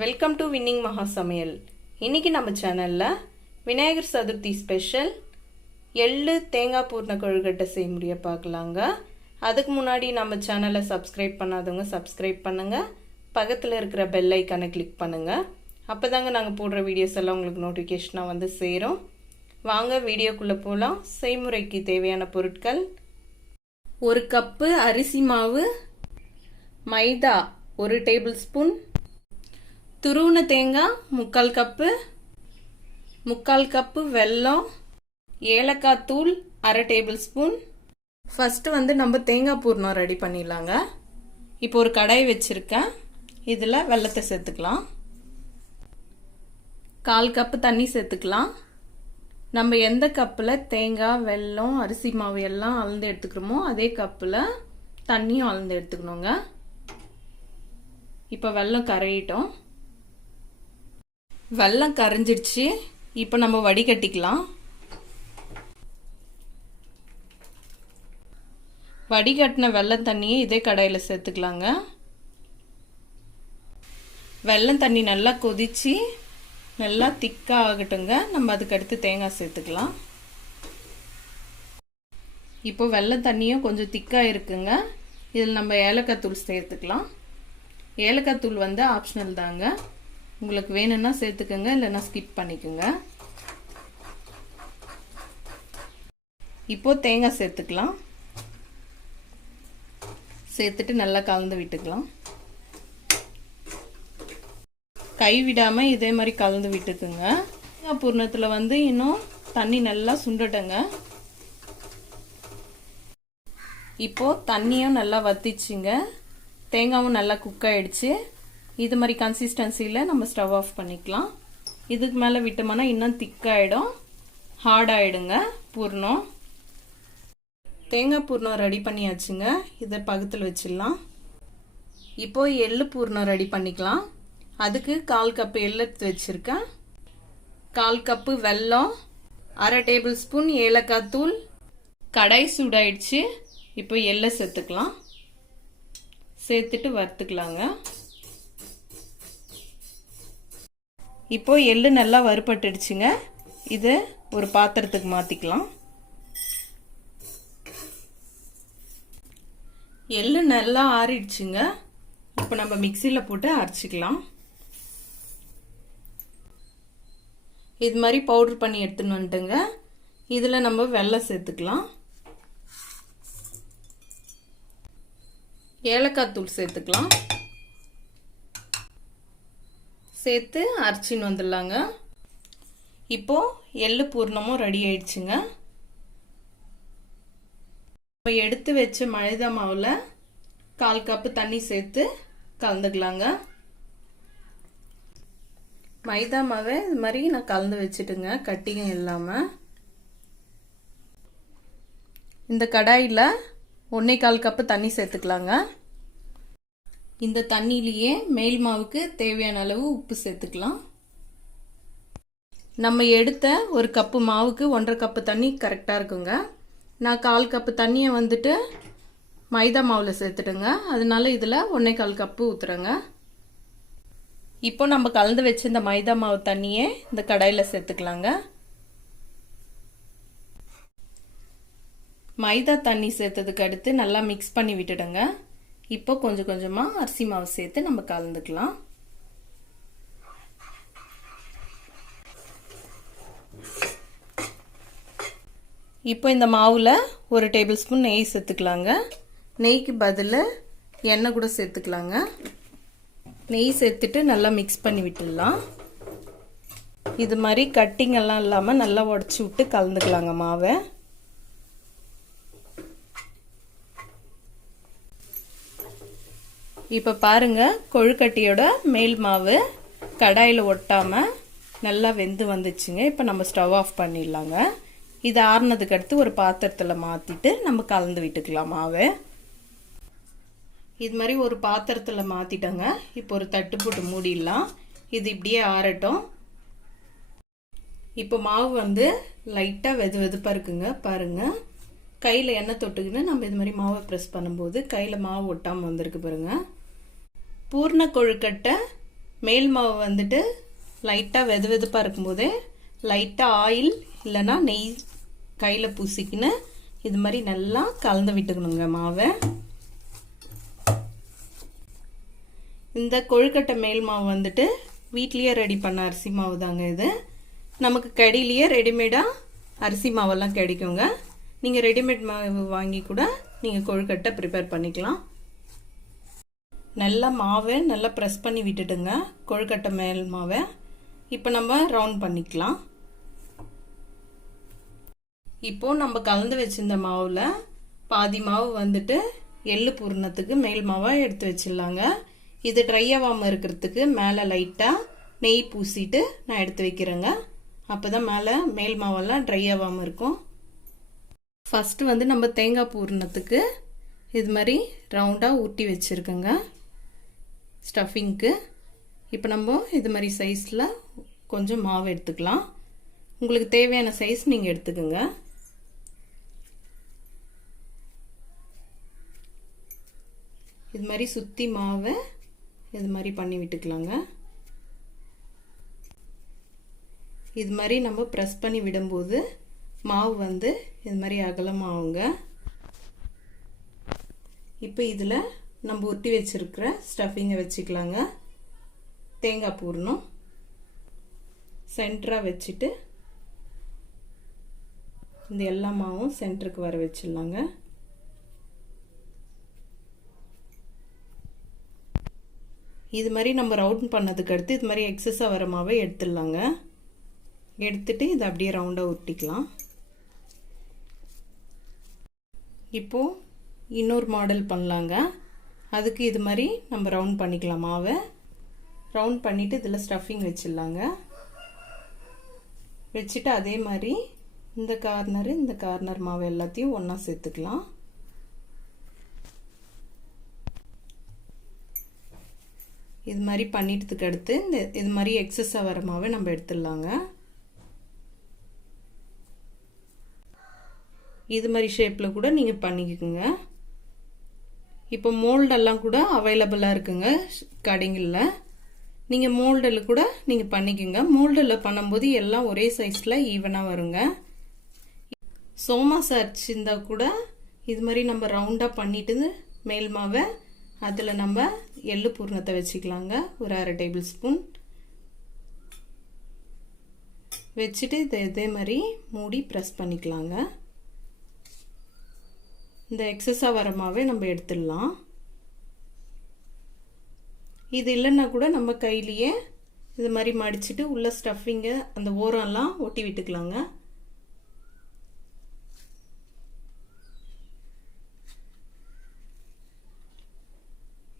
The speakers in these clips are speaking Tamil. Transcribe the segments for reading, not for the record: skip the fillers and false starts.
வெல்கம் டு வின்னிங் மகா சமையல். இன்னைக்கு நம்ம சேனல்ல விநாயகர் சதுர்த்தி ஸ்பெஷல் எள்ளு தேங்காய் பூர்ண கொழுக்கட்டை செய்முறையை பார்க்கலாங்க. அதுக்கு முன்னாடி நம்ம சேனலை சப்ஸ்கிரைப் பண்ணாதவங்க சப்ஸ்கிரைப் பண்ணுங்க, பக்கத்தில் இருக்கிற பெல் ஐக்கானை கிளிக் பண்ணுங்க. அப்போதாங்க நாங்கள் போடுற வீடியோஸ் எல்லாம் உங்களுக்கு நோட்டிஃபிகேஷனாக வந்து சேரும். வாங்க வீடியோக்குள்ளே போகலாம். செய்முறைக்கு தேவையான பொருட்கள்: 1 கப்பு அரிசி மாவு, மைதா 1 டேபிள் ஸ்பூன், துருவன தேங்காய் 3/4 கப்பு, 3/4 கப்பு வெல்லம், ஏலக்காய் தூள் 1/2 டேபிள் ஸ்பூன். ஃபர்ஸ்ட் நம்ம தேங்காய் பூர்ணம் ரெடி பண்ணிடலாங்க. இப்போ ஒரு கடாய் வச்சிருக்கேன். இதில் வெல்லத்தை சேர்த்துக்கலாம். 1/4 கப்பு தண்ணி சேர்த்துக்கலாம். நம்ம எந்த கப்பில் தேங்காய் வெல்லம் அரிசி மாவு எல்லாம் அளந்து எடுத்துக்கிறோமோ அதே கப்பில் தண்ணியும் அளந்து எடுத்துக்கணுங்க. இப்போ வெல்லம் கரையிட்டோம். வெல்லம் கரைஞ்சிடுச்சு. இப்போ நம்ம வடிகட்டிக்கலாம். வடிகட்டின வெல்லம் தண்ணியை இதே கடாயில் சேர்த்துக்கலாங்க. வெல்லம் தண்ணி நல்லா கொதிச்சு நல்லா திக்காக ஆகட்டுங்க. நம்ம அதுக்கடுத்து தேங்காய் சேர்த்துக்கலாம். இப்போ வெல்லம் தண்ணியும் கொஞ்சம் திக்காக இருக்குங்க. இதில் நம்ம ஏலக்காய் தூள் சேர்த்துக்கலாம். ஏலக்காய் தூள் ஆப்ஷனல் தாங்க. உங்களுக்கு வேணும்னா சேர்த்துக்கோங்க, இல்லைன்னா ஸ்கிப் பண்ணிக்கோங்க. இப்போ தேங்காய் சேர்த்துக்கலாம். சேர்த்துட்டு நல்லா கலந்து விட்டுக்கலாம். கை விடாமல் இதே மாதிரி கலந்து விட்டுக்குங்க. தேங்காய் பூர்ணத்தில் இன்னும் தண்ணி நல்லா சுண்டட்டுங்க. இப்போ தண்ணியும் நல்லா வத்திச்சுங்க. தேங்காயும் நல்லா குக் ஆயிடுச்சு. இது மாதிரி கன்சிஸ்டன்சியில் நம்ம ஸ்டவ் ஆஃப் பண்ணிக்கலாம். இதுக்கு மேலே விட்டோம்னா இன்னும் திக்காயிடும், ஹார்ட் ஆயிடுங்க பூர்ணம். தேங்காய் பூர்ணம் ரெடி பண்ணியாச்சுங்க. இதை பக்கத்தில் வச்சிடலாம். இப்போ எள்ளு பூர்ணம் ரெடி பண்ணிக்கலாம். அதுக்கு 1/4 கப்பு எள்ளு எடுத்து வச்சிருக்கேன். 1/4 கப்பு வெல்லம், 1/2 டேபிள் ஸ்பூன் ஏலக்காய் தூள். கடாய் சூடாயிடுச்சு. இப்போ எள்ளை சேர்த்துக்கலாம். சேர்த்துட்டு வறுத்துக்கலாங்க. இப்போ எள்ளு நல்லா வறுபட்டுடுச்சுங்க. இது ஒரு பாத்திரத்துக்கு மாற்றிக்கலாம். எள்ளு நல்லா ஆறிடுச்சுங்க. இப்போ நம்ம மிக்சியில் போட்டு அரைச்சிக்கலாம். இது மாதிரி பவுடர் பண்ணி எடுத்துன்னு வந்துட்டுங்க. இதில் நம்ம வெல்லம் சேர்த்துக்கலாம். ஏலக்காய் தூள் சேர்த்துக்கலாம். சேர்த்து அரைச்சின்னு வந்துடலாங்க. இப்போ எள்ளு பூர்ணமும் ரெடி ஆயிடுச்சுங்க. இப்போ எடுத்து வச்ச மைதா மாவில் 1/4 கப்பு தண்ணி சேர்த்து கலந்துக்கலாங்க. மைதா மாவை இது மாதிரி நான் கலந்து வச்சுட்டுங்க, கட்டிங்க இல்லாமல். இந்த கடாயில் 1/4 கப்பு தண்ணி சேர்த்துக்கலாங்க. இந்த தண்ணியிலேயே மேல் மாவுக்கு தேவையான அளவு உப்பு சேர்த்துக்கலாம். நம்ம எடுத்த 1 கப்பு மாவுக்கு 1/2 கப்பு தண்ணி கரெக்டாக இருக்குங்க. நான் 1/4 கப்பு தண்ணியை மைதா மாவில் சேர்த்துட்டுங்க. அதனால இதில் 1/4 கப்பு ஊற்றுறேங்க. இப்போ நம்ம கலந்து வச்ச இந்த மைதா மாவு தண்ணியை இந்த கடாயில் சேர்த்துக்கலாங்க. மைதா தண்ணி சேர்த்ததுக்கு அடுத்து நல்லா மிக்ஸ் பண்ணி விட்டுடுங்க. இப்போ கொஞ்சம் கொஞ்சமாக அரிசி மாவு சேர்த்து நம்ம கலந்துக்கலாம். இப்போ இந்த மாவில் 1 டேபிள் ஸ்பூன் நெய் சேர்த்துக்கலாங்க. நெய்க்கு பதில் எண்ணெய் கூட சேர்த்துக்கலாங்க. நெய் சேர்த்துட்டு நல்லா மிக்ஸ் பண்ணி விட்டுடலாம். இது மாதிரி கட்டிங் எல்லாம் இல்லாமல் நல்லா உடச்சி விட்டு கலந்துக்கலாங்க மாவை. இப்போ பாருங்க, கொழுக்கட்டையோட மேல் மாவு கடாயில் ஒட்டாமல் நல்லா வெந்து வந்துச்சுங்க. இப்போ நம்ம ஸ்டவ் ஆஃப் பண்ணிடலாங்க. இது ஆறுனதுக்கு அடுத்து ஒரு பாத்திரத்தில் மாற்றிட்டு நம்ம கலந்து விட்டுக்கலாம் மாவை. இது மாதிரி ஒரு பாத்திரத்தில் மாற்றிட்டோங்க. இப்போ ஒரு தட்டு போட்டு மூடிடலாம். இது இப்படியே ஆறட்டும். இப்போ மாவு லைட்டாக வெது வெதுப்பாக இருக்குங்க. பாருங்கள், கையில் எண்ணெய் தொட்டுக்கின்னு நம்ம இது மாதிரி மாவை ப்ரெஸ் பண்ணும்போது கையில் மாவு ஒட்டாமல் வந்திருக்கு பாருங்க. பூர்ண கொழுக்கட்டை மேல் மாவு வந்துட்டு லைட்டாக வெது வெதுப்பாக இருக்கும்போதே லைட்டாக ஆயில் இல்லைன்னா நெய் கையில் பூசிக்கின்னு இது மாதிரி நல்லா கலந்து விட்டுக்கணுங்க மாவை. இந்த கொழுக்கட்டை மேல் மாவு வந்துட்டு வீட்லேயே ரெடி பண்ண அரிசி மாவு தாங்க இது. நமக்கு கடையிலேயே ரெடிமேடாக அரிசி மாவெல்லாம் கிடைக்குங்க. நீங்கள் ரெடிமேட் மாவு வாங்கி கூட நீங்கள் கொழுக்கட்டை ப்ரிப்பேர் பண்ணிக்கலாம். நல்லா மாவை நல்லா ப்ரெஸ் பண்ணி விட்டுடுங்க கொழுக்கட்டை மேல் மாவை. இப்போ நம்ம ரவுண்ட் பண்ணிக்கலாம். இப்போது நம்ம கலந்து வச்சிருந்த மாவில் பாதி மாவு வந்துட்டு எள்ளு பூரணத்துக்கு மேல் மாவாக எடுத்து வச்சிடலாங்க. இது ட்ரை ஆகாமல் இருக்கிறதுக்கு மேலே லைட்டாக நெய் பூசிட்டு நான் எடுத்து வைக்கிறேங்க. அப்போ தான் மேலே மேல் மாவெல்லாம் ட்ரை ஆகாமல் இருக்கும். ஃபஸ்ட்டு வந்து நம்ம தேங்காய் பூரணத்துக்கு இது மாதிரி ரவுண்டாக ஊட்டி வச்சுருக்கேங்க ஸ்டஃபிங்க்கு. இப்போ நம்ம இது மாதிரி சைஸில் கொஞ்சம் மாவு எடுத்துக்கலாம். உங்களுக்கு தேவையான சைஸ் நீங்கள் எடுத்துக்கோங்க. இது மாதிரி சுற்றி மாவை இது மாதிரி பண்ணி விட்டுக்கலாங்க. இது மாதிரி நம்ம ப்ரெஸ் பண்ணி விடும்போது மாவு வந்து இது மாதிரி அகலமாகுங்க. இப்போ இதில் நம்ம ஊற்றி வச்சிருக்கிற ஸ்டஃபிங்கை வச்சுக்கலாங்க. தேங்காய் பூரணம் சென்டராக வச்சுட்டு இந்த எல்லா மாவும் சென்டருக்கு வர வச்சிடலாங்க. இது மாதிரி நம்ம ரவுண்ட் பண்ணதுக்கு அடுத்து இது மாதிரி எக்ஸஸாக வர மாவை எடுத்துடலாங்க. எடுத்துட்டு இதை அப்படியே ரவுண்டாக உருட்டிக்கலாம். இப்போது இன்னொரு மாடல் பண்ணலாங்க. அதுக்கு இது மாதிரி நம்ம ரவுண்ட் பண்ணிக்கலாம். மாவை ரவுண்ட் பண்ணிவிட்டு இதில் ஸ்டஃபிங் வச்சிடலாங்க. வச்சுட்டு அதே மாதிரி இந்த கார்னர் மாவு எல்லாத்தையும் ஒன்றா சேர்த்துக்கலாம். இது மாதிரி பண்ணிட்டதுக்கு அடுத்து இது மாதிரி எக்ஸஸாக வர மாவை நம்ம எடுத்துடலாங்க. இது மாதிரி ஷேப்பில் கூட நீங்கள் பண்ணிக்கோங்க. இப்போ மோல்டெல்லாம் கூட அவைலபிளாக இருக்குங்க கடைங்களில். நீங்கள் மோல்டில் கூட நீங்கள் பண்ணிக்கோங்க. மோல்டில் பண்ணும்போது எல்லாம் ஒரே சைஸில் ஈவனாக வருங்க. சோமாஸ் அரைச்சிருந்தா கூட இது மாதிரி நம்ம ரவுண்டாக பண்ணிட்டு மேல் மாவை அதில் நம்ம எள்ளு பூரணத்தை வச்சுக்கலாங்க. ஒரு 1/2 டேபிள் ஸ்பூன் வச்சுட்டு இதை இதே மாதிரி மூடி ப்ரெஸ் பண்ணிக்கலாங்க. இந்த எக்ஸஸாக வர மாவை நம்ம எடுத்துடலாம். இது இல்லைன்னா கூட நம்ம கையிலேயே இது மாதிரி மடிச்சுட்டு உள்ள ஸ்டஃபிங்கை அந்த ஓரம்லாம் ஒட்டி விட்டுக்கலாங்க.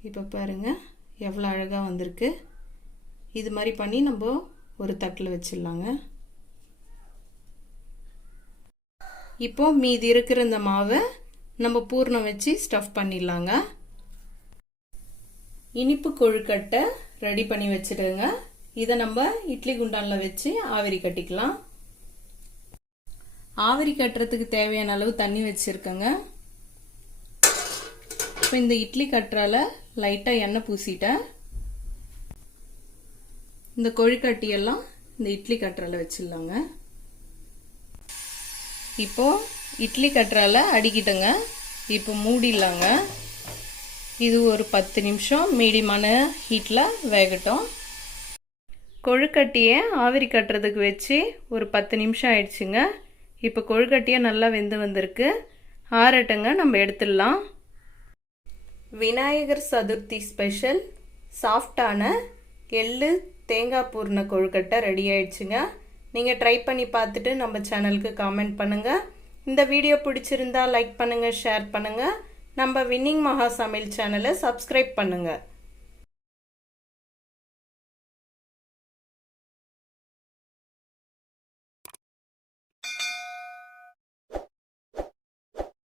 இப்போ பாருங்கள் எவ்வளோ அழகாக வந்திருக்கு. இது மாதிரி பண்ணி நம்ம ஒரு தட்டில் வச்சிடலாங்க. இப்போ மீதி இருக்கிற இந்த மாவை நம்ம பூர்ணம் வச்சு ஸ்டஃப் பண்ணிடலாங்க. இனிப்பு கொழுக்கட்டை ரெடி பண்ணி வச்சுடுங்க. இதை நம்ம இட்லி குண்டானில் வச்சு ஆவிரி கட்டிக்கலாம். ஆவிரி கட்டுறதுக்கு தேவையான அளவு தண்ணி வச்சுருக்கேங்க. இப்போ இந்த இட்லி கட்டுறால லைட்டாக எண்ணெய் பூசிட்டேன். இந்த கொழுக்கட்டையெல்லாம் இந்த இட்லி கட்டுறால வச்சிடலாங்க. இப்போ இட்லி கட்டுறால அடிக்கிட்டேங்க. இப்போ மூடிடலாங்க. இது ஒரு 10 நிமிஷம் மீடியமான ஹீட்டில் வேகட்டும். கொழுக்கட்டையை ஆவிரி கட்டுறதுக்கு வச்சு ஒரு 10 நிமிஷம் ஆயிடுச்சுங்க. இப்போ கொழுக்கட்டையை நல்லா வெந்து வந்திருக்கு. ஆறட்டுங்க, நம்ம எடுத்துடலாம். விநாயகர் சதுர்த்தி ஸ்பெஷல் சாஃப்டான எள்ளு தேங்காய் பூர்ண கொழுக்கட்டை ரெடி ஆயிடுச்சுங்க. நீங்கள் ட்ரை பண்ணி பார்த்துட்டு நம்ம சேனலுக்கு காமெண்ட் பண்ணுங்கள். இந்த வீடியோ பிடிச்சிருந்தா லைக் பண்ணுங்கள், ஷேர் பண்ணுங்கள். நம்ம வின்னிங் மகா சமையல் சேனலை சப்ஸ்கிரைப் பண்ணுங்கள்.